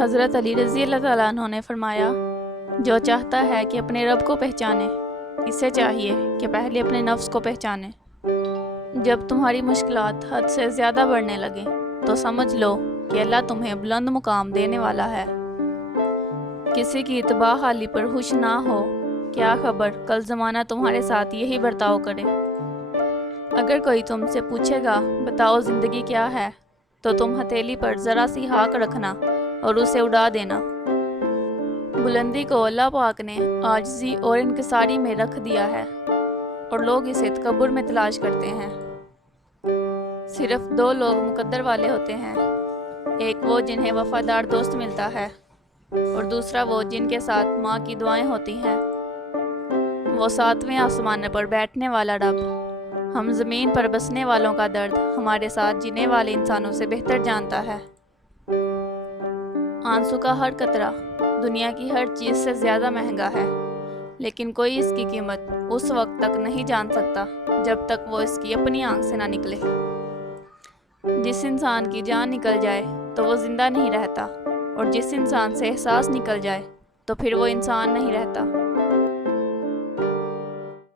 حضرت علی رضی اللہ تعالیٰ عنہ نے فرمایا، جو چاہتا ہے کہ اپنے رب کو پہچانے، اسے چاہیے کہ پہلے اپنے نفس کو پہچانے۔ جب تمہاری مشکلات حد سے زیادہ بڑھنے لگیں تو سمجھ لو کہ اللہ تمہیں بلند مقام دینے والا ہے۔ کسی کی تباہ حالی پر خوش نہ ہو، کیا خبر کل زمانہ تمہارے ساتھ یہی برتاؤ کرے۔ اگر کوئی تم سے پوچھے گا بتاؤ زندگی کیا ہے، تو تم ہتھیلی پر ذرا سی ہاک رکھنا اور اسے اڑا دینا۔ بلندی کو اللہ پاک نے عاجزی اور انکساری میں رکھ دیا ہے، اور لوگ اسے تکبر میں تلاش کرتے ہیں۔ صرف دو لوگ مقدر والے ہوتے ہیں، ایک وہ جنہیں وفادار دوست ملتا ہے، اور دوسرا وہ جن کے ساتھ ماں کی دعائیں ہوتی ہیں۔ وہ ساتویں آسمان پر بیٹھنے والا رب ہم زمین پر بسنے والوں کا درد ہمارے ساتھ جینے والے انسانوں سے بہتر جانتا ہے۔ آنسو کا ہر قطرہ دنیا کی ہر چیز سے زیادہ مہنگا ہے، لیکن کوئی اس کی قیمت اس وقت تک نہیں جان سکتا جب تک وہ اس کی اپنی آنکھ سے نہ نکلے۔ جس انسان کی جان نکل جائے تو وہ زندہ نہیں رہتا، اور جس انسان سے احساس نکل جائے تو پھر وہ انسان نہیں رہتا۔